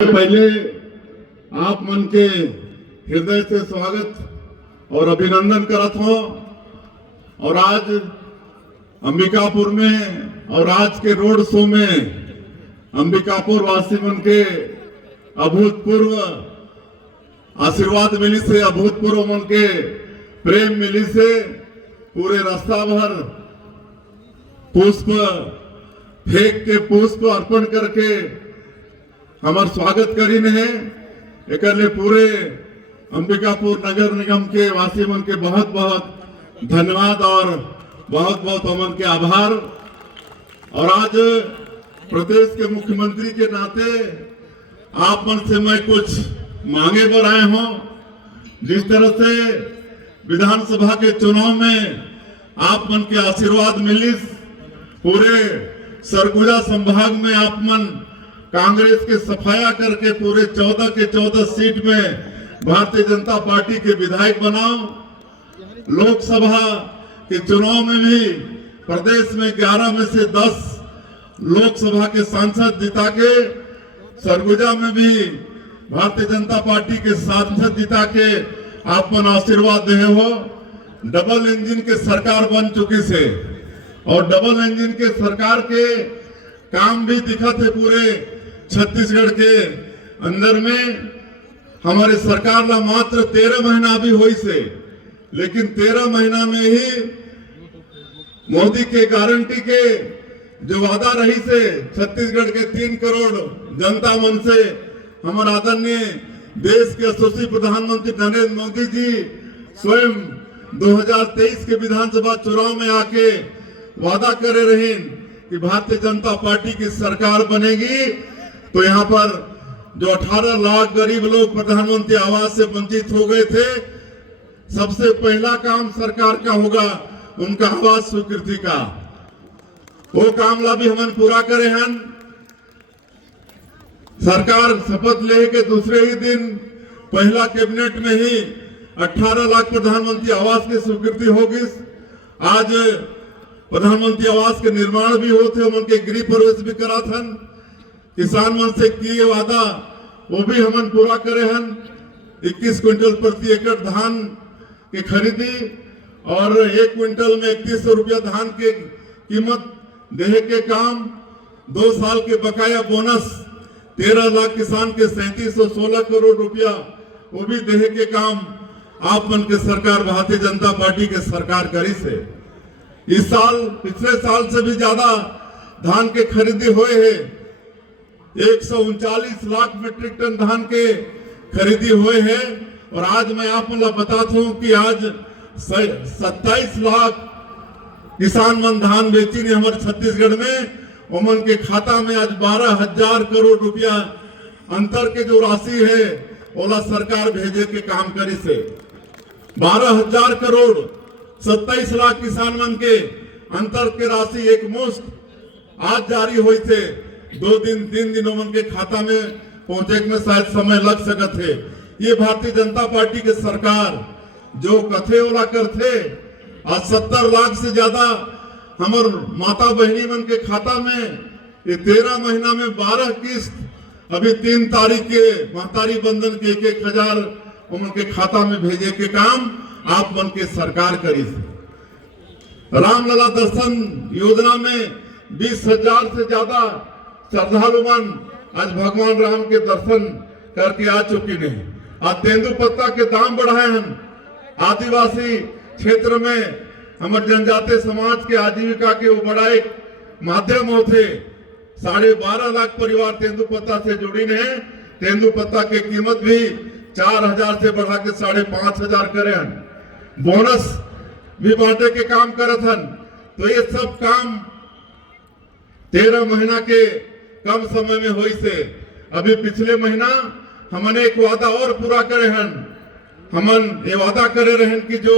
पहले आप मन के हृदय से स्वागत और अभिनंदन करत हो। और आज अंबिकापुर में और आज के रोड शो में अंबिकापुर वासी मन के अभूतपूर्व आशीर्वाद मिली से, अभूतपूर्व मन के प्रेम मिली से पूरे रास्ता भर पुष्प फेंक के, पुष्प अर्पण करके हमार स्वागत करीन है। एक पूरे अंबिकापुर नगर निगम के वासी मन के बहुत बहुत धन्यवाद और बहुत बहुत अमन के आभार। और आज प्रदेश के मुख्यमंत्री के नाते आप मन से मैं कुछ मांगे पर आए हूं। जिस तरह से विधानसभा के चुनाव में आप मन के आशीर्वाद मिली, पूरे सरगुजा संभाग में आप मन कांग्रेस के सफाया करके पूरे 14 के 14 सीट में भारतीय जनता पार्टी के विधायक बनाओ। लोकसभा के चुनाव में भी प्रदेश में 11 में से 10 लोकसभा के सांसद जिता के, सरगुजा में भी भारतीय जनता पार्टी के सांसद जिता के आप मन आशीर्वाद दे हो। डबल इंजन के सरकार बन चुकी से और डबल इंजन के सरकार के काम भी दिखत है पूरे छत्तीसगढ़ के अंदर में। हमारे सरकार ला मात्र 13 महीना भी हुई से, लेकिन 13 महीना में ही मोदी के गारंटी के जो वादा रही से छत्तीसगढ़ के 3 करोड़ जनता मन से हमारे आदरणीय देश के यशस्वी प्रधानमंत्री नरेंद्र मोदी जी स्वयं 2023 के विधानसभा चुनाव में आके वादा करे रहे कि भारतीय जनता पार्टी की सरकार बनेगी तो यहाँ पर जो 18 लाख गरीब लोग प्रधानमंत्री आवास से वंचित हो गए थे, सबसे पहला काम सरकार का होगा उनका आवास स्वीकृति का। वो काम ला भी हम पूरा करे हैं। सरकार शपथ ले के दूसरे ही दिन पहला कैबिनेट में ही 18 लाख प्रधानमंत्री आवास की स्वीकृति होगी। आज प्रधानमंत्री आवास के निर्माण भी होते, उनके गृह प्रवेश भी करा था। किसान मन से किए वादा वो भी हमन पूरा करे हैं। 21 क्विंटल प्रति एकड़ धान की खरीदी और 1 क्विंटल में 3100 रुपया धान के कीमत देहे के काम, 2 साल के बकाया बोनस 13 लाख किसान के 3716 करोड़ रुपया वो भी देहे के काम आप मन के सरकार भारतीय जनता पार्टी के सरकार करी से। इस साल पिछले साल से भी ज्यादा धान के खरीदी हुए है। 139 लाख मीट्रिक टन धान के खरीदी हुए हैं। और आज मैं आप लोग बताता हूं कि आज 27 लाख किसान मन धान बेची ने हमारे छत्तीसगढ़ में। उमन के खाता में आज 12,000 करोड़ रुपया अंतर के जो राशि है ओला सरकार भेजे के काम करी से। 12,000 करोड़ 27 लाख किसान मन के अंतर के राशि एक मुश्त आज जारी हुई थे। 2 दिन 3 दिनों मन के खाता में पहुंचे में शायद समय लग सकत है। ये भारतीय जनता पार्टी के सरकार जो कथे ओला करते, आज 70 लाख से ज्यादा हमार माता बहनी मन के खाता में ये 13 महीना में 12 किस्त अभी 3 तारीख के महतारी बंधन के 1,000 उनके खाता में भेजे के काम आप मन के सरकार करी। रामलला दर्शन योजना में 20,000 से ज्यादा श्रद्धालु मन आज भगवान राम के दर्शन करके आ चुके हैं। आज तेंदुपत्ता के दाम बढ़ाए हैं। आदिवासी क्षेत्र में हमारे जनजातीय समाज के आजीविका के वो बड़ा एक माध्यम होते। 12.5 लाख परिवार तेंदुपत्ता से जुड़ी है। तेंदुपत्ता की कीमत भी 4,000 से बढ़ा के 5,500 करे हैं। बोनस भी बांटे के काम करत हन। तो ये सब काम 13 महीना के कम समय में हुई से। अभी पिछले महीना हमने एक वादा और पूरा करे हैं। हमन ये वादा करे रहे कि जो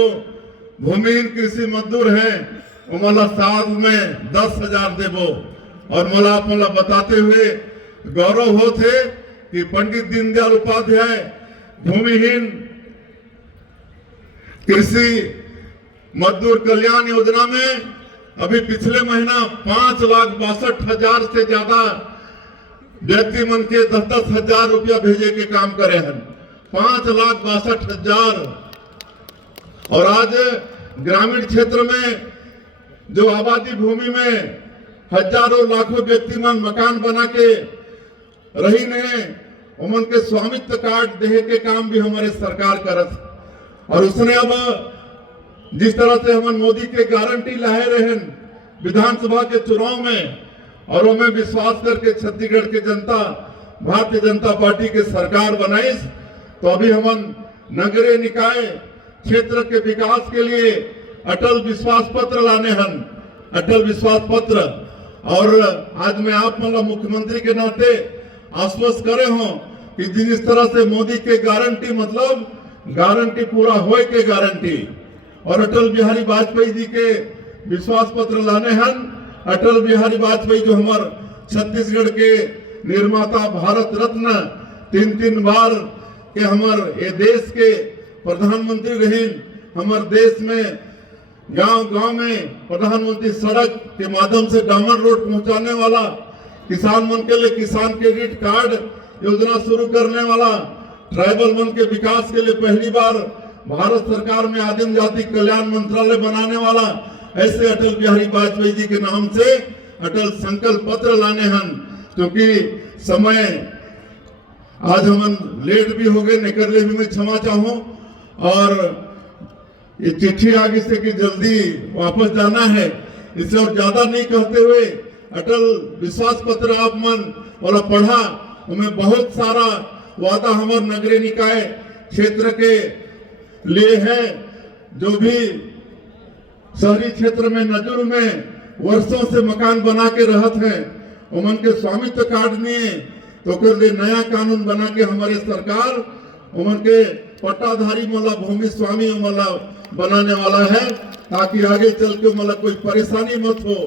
भूमिहीन कृषि मजदूर हैं उमला साल में 10,000 देवो। और मला आप मला बताते हुए गौरव होते कि पंडित दीनदयाल उपाध्याय भूमिहीन कृषि मजदूर कल्याण योजना में अभी पिछले महीना 5,62,000 से ज्यादा व्यक्ति मन के 10-10 हजार रुपया भेजे के काम करे हैं, 5,62,000। और आज ग्रामीण क्षेत्र में जो आबादी भूमि में हजारों लाखों व्यक्ति मन मकान बना के रही ने, उमन के स्वामित्व कार्ड देहे के काम भी हमारे सरकार करत। और उसने अब जिस तरह से हम मोदी के गारंटी लाए रहे विधानसभा के चुनाव में, और हमें विश्वास करके छत्तीसगढ़ के जनता भारतीय जनता पार्टी के सरकार बनाई, तो अभी हम नगरीय निकाय क्षेत्र के विकास के लिए अटल विश्वास पत्र लाने हन, अटल विश्वास पत्र। और आज मैं आप मतलब मुख्यमंत्री के नाते आश्वस्त करे हूं कि जिस तरह से मोदी के गारंटी मतलब गारंटी पूरा होए के गारंटी, और अटल बिहारी वाजपेयी जी के विश्वास पत्र लाने हन। अटल बिहारी वाजपेयी जो हमार छत्तीसगढ़ के निर्माता, भारत रत्न 3 बार के हमार ये देश के प्रधानमंत्री रहे, हमारे देश में गांव-गांव में प्रधानमंत्री सड़क के माध्यम से डामर रोड पहुंचाने वाला, किसान मन के लिए किसान क्रेडिट कार्ड योजना शुरू करने वाला, ट्राइबल मन के विकास के लिए पहली बार भारत सरकार में आदिम जाति कल्याण मंत्रालय बनाने वाला, ऐसे अटल बिहारी वाजपेयी जी के नाम से अटल संकल्प पत्र लाने हन। क्योंकि समय आज हम लेट भी हो गए, निकल ले भी मैं क्षमा चाहूं, और ये चिट्ठी आगे से कि जल्दी वापस जाना है, इससे और ज्यादा नहीं कहते हुए अटल विश्वास पत्र आप मन वाला पढ़ा, उनमें बहुत सारा वादा हमारे नगरीय निकाय क्षेत्र के लिए है। जो भी शहरी क्षेत्र में नजर में वर्षों से मकान बना के रहत हैं, उमन के स्वामित्व कार्ड नहीं, तो कर लिए नया कानून बना के हमारे सरकार उमन के पट्टाधारी मला भूमि स्वामी मला बनाने वाला है, ताकि आगे चल के मला कोई परेशानी मत हो।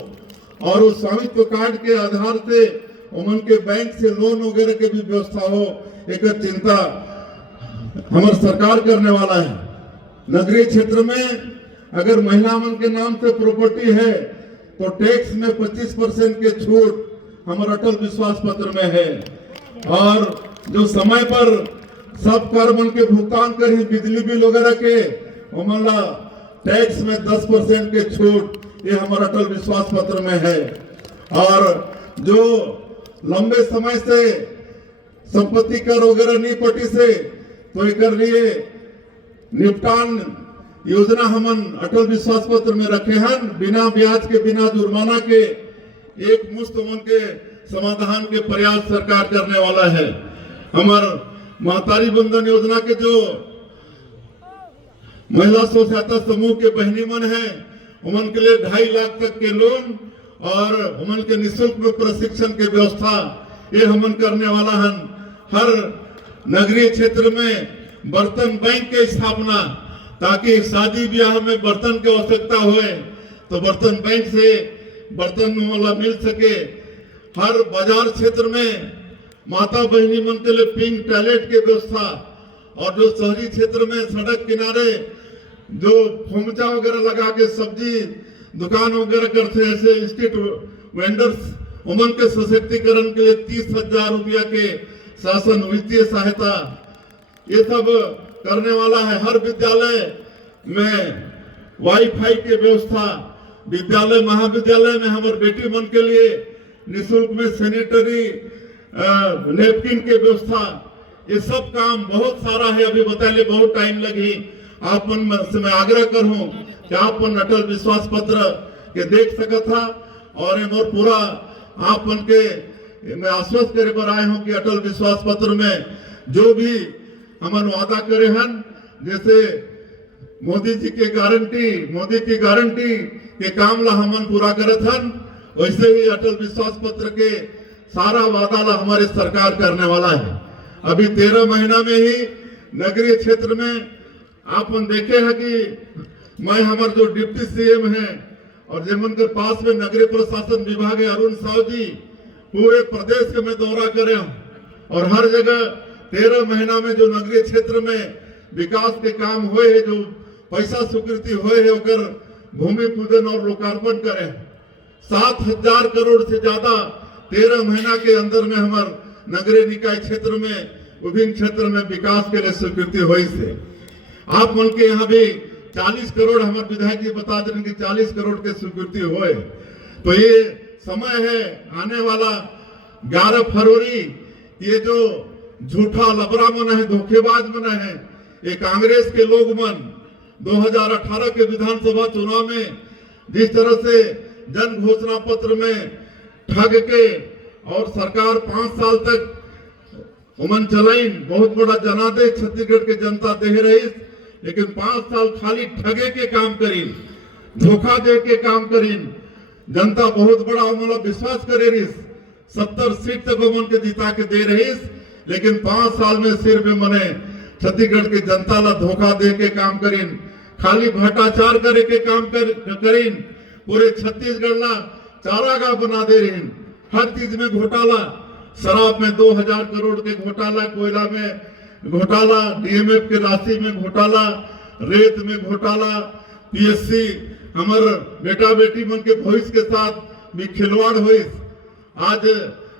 और उस स्वामित्व कार्ड के आधार से उमन के बैंक से लोन वगैरह के भी व्यवस्था हो, एक चिंता हमारी सरकार करने वाला है। नगरीय क्षेत्र में अगर महिला मन के नाम से प्रॉपर्टी है तो टैक्स में 25% के छूट हमारे अटल विश्वास पत्र में है। और जो समय पर सब कर मन के भुगतान करी, बिजली बिल वगैरह के उमला टैक्स में 10% के छूट, ये हमारा अटल विश्वास पत्र में है। और जो लंबे समय से संपत्ति कर वगैरह नहीं पटी से, तो एक लिए निपटान योजना हमन अटल विश्वास पत्र में रखे हैं, बिना ब्याज के बिना जुर्माना के एक मुश्त उमन के समाधान के प्रयास सरकार करने वाला है। हमार महतारी बंधन योजना के जो महिला स्व सहायता समूह के बहनी मन है, उमन के लिए 2.5 लाख तक के लोन और उमन के निःशुल्क में प्रशिक्षण की व्यवस्था ये हमन करने वाला है। हर नगरीय क्षेत्र में बर्तन बैंक के स्थापना, ताकि शादी ब्याह में बर्तन की आवश्यकता होए तो बर्तन बैंक से बर्तन वाला मिल सके। हर बाजार क्षेत्र में माता बहनी मन के लिए पिंक टॉयलेट की व्यवस्था, और जो शहरी क्षेत्र में सड़क किनारे जो खोमचा वगैरह लगा के सब्जी दुकान वगैरह करते हैं, ऐसे स्ट्रीट वेंडर्स उमन के सशक्तिकरण के लिए 30,000 रुपया के शासन वित्तीय सहायता ये सब करने वाला है। हर विद्यालय में वाईफाई की व्यवस्था, विद्यालय महाविद्यालय में हमारे बेटी मन के लिए निःशुल्क में सैनिटरी नैपकिन की व्यवस्था, ये सब काम बहुत सारा है। अभी बताइए बहुत टाइम लगी, आप मन से मैं आग्रह करूं कि आप मन अटल विश्वास पत्र के देख सका था, और मोर पूरा आप मन के मैं आश्वस्त करे पर आए हूं कि अटल विश्वास पत्र में जो भी हमन वादा करे हैं, जैसे मोदी जी के गारंटी, मोदी की गारंटी के काम ला हमन पूरा करत हन, वैसे ही अटल विश्वास पत्र के सारा वादा ला हमारे सरकार करने वाला है। अभी 13 महीना में ही नगरीय क्षेत्र में आप देखे हैं कि मैं हमारे जो डिप्टी सीएम है और जेमन के पास में नगरीय प्रशासन विभाग है अरुण साव जी, पूरे प्रदेश के मैं दौरा करे हूँ, और हर जगह 13 महीना में जो नगरीय क्षेत्र में विकास के काम हुए है, जो पैसा स्वीकृति हुए है, उकर भूमि पूजन और लोकार्पण करे। 7,000 करोड़ से ज्यादा 13 महीना के अंदर में हमारे नगरीय निकाय क्षेत्र में विभिन्न क्षेत्र में विकास के लिए स्वीकृति हुई से आप मन के यहाँ भी 40 करोड़ हमारे विधायक जी बता दें कि 40 करोड़ के स्वीकृति हुए। तो ये समय है आने वाला 11 फरवरी, ये जो झूठा लबरा मन है, धोखेबाज मन है, ये कांग्रेस के लोग मन 2018 के विधानसभा चुनाव में जिस तरह से जन घोषणा पत्र में ठग के और सरकार 5 साल तक उमन चलाइन, बहुत बड़ा जनादेश छत्तीसगढ़ के जनता दे रही, लेकिन 5 साल खाली ठगे के काम करीन, धोखा दे के काम करीन। जनता बहुत बड़ा उमला विश्वास करे रही, 70 सीट तक उमन के जिता के दे रही, लेकिन 5 साल में सिर्फ मने छत्तीसगढ़ के जनता ला धोखा दे के काम करीन, खाली भ्रष्टाचार करे के काम करीन, पूरे छत्तीसगढ़ ला चारागाह बना दे रही, हर चीज में घोटाला, शराब में 2000 करोड़ के घोटाला, कोयला में घोटाला, डीएमएफ के राशि में घोटाला, रेत में घोटाला, पीएससी हमारे बेटा बेटी मन के भविष्य के साथ भी खिलवाड़ हुई। आज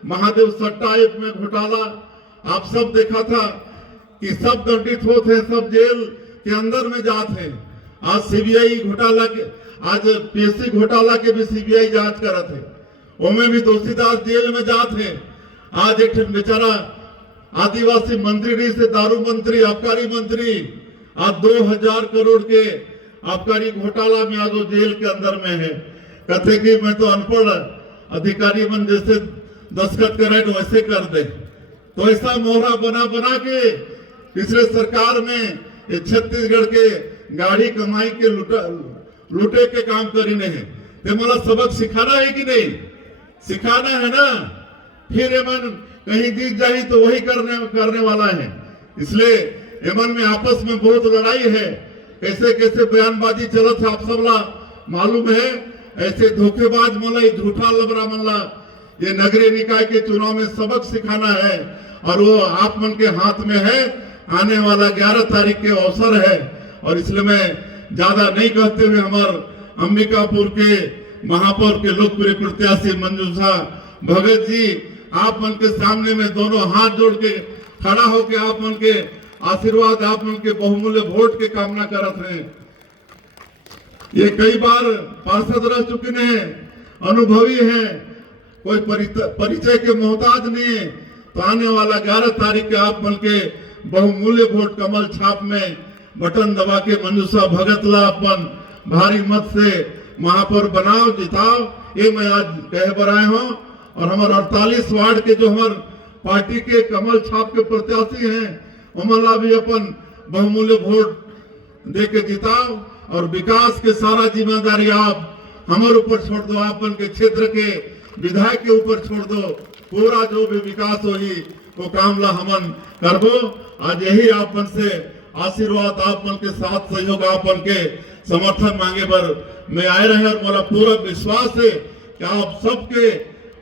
महादेव सट्टा ऐप में घोटाला आप सब देखा था कि सब दंडित होते हैं, सब जेल के अंदर में जाते हैं। आज सीबीआई घोटाला के, आज पीएससी घोटाला के भी सीबीआई जांच कर रहे थे, उनमें भी दोषीदास जेल में जाते हैं। आज एक बेचारा आदिवासी मंत्री से दारू मंत्री, आबकारी मंत्री, आज 2000 करोड़ के आबकारी घोटाला में आज वो जेल के अंदर में है। कहते कि मैं तो अनपढ़ अधिकारी मन जैसे दस्तखत कराए तो वैसे कर दे। तो ऐसा मोहरा बना बना के पिछले सरकार में ये छत्तीसगढ़ के गाड़ी कमाई के लुटे के काम करी नहीं है। तो मला सबक सिखाना है कि नहीं? सिखाना है ना। फिर एमन कहीं जीत जाए तो वही करने वाला है। इसलिए एमन में आपस में बहुत लड़ाई है, कैसे कैसे बयानबाजी चलत है आप सब ला मालूम है। ऐसे धोखेबाज मला, झूठा लबरा मला ये नगरीय निकाय के चुनाव में सबक सिखाना है, और वो आप मन के हाथ में है। आने वाला 11 तारीख के अवसर है, और इसलिए मैं ज्यादा नहीं कहते हुए हमारे अंबिकापुर के महापौर के लोकप्रिय प्रत्याशी मंजूषा भगत जी आप मन के सामने में दोनों हाथ जोड़ के खड़ा होकर आप मन के आशीर्वाद, आप मन के बहुमूल्य वोट के कामना करत हैं। ये कई बार पार्षद रह चुके हैं, अनुभवी हैं, कोई परिचय के मोहताज नहीं है। तो आने वाला 11 तारीख के आप मन के बहुमूल्य वोट कमल छाप में बटन दबा के मंजूषा भगत ला अपन भारी मत से महापौर बनाओ, जिताओ, ये मैं आज कह बनाए हूँ। और हमारे 48 वार्ड के जो हमारे पार्टी के कमल छाप के प्रत्याशी हैं, उमला भी अपन बहुमूल्य वोट दे के जिताओ, और विकास के सारा जिम्मेदारी आप हमारे ऊपर छोड़ दो, अपन के क्षेत्र के विधायक के ऊपर छोड़ दो। पूरा जो भी विकास होगी वो काम ला हमन करबो। आज यही आपन से आशीर्वाद, आपन के साथ सहयोग, आपन के समर्थन मांगे पर मैं आए रहे, और मेरा पूरा विश्वास है कि आप सबके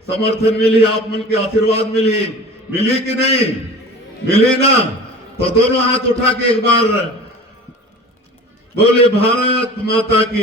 समर्थन मिली, आप मन के आशीर्वाद मिली कि नहीं मिली ना? तो दोनों हाथ उठा के एक बार बोले भारत माता की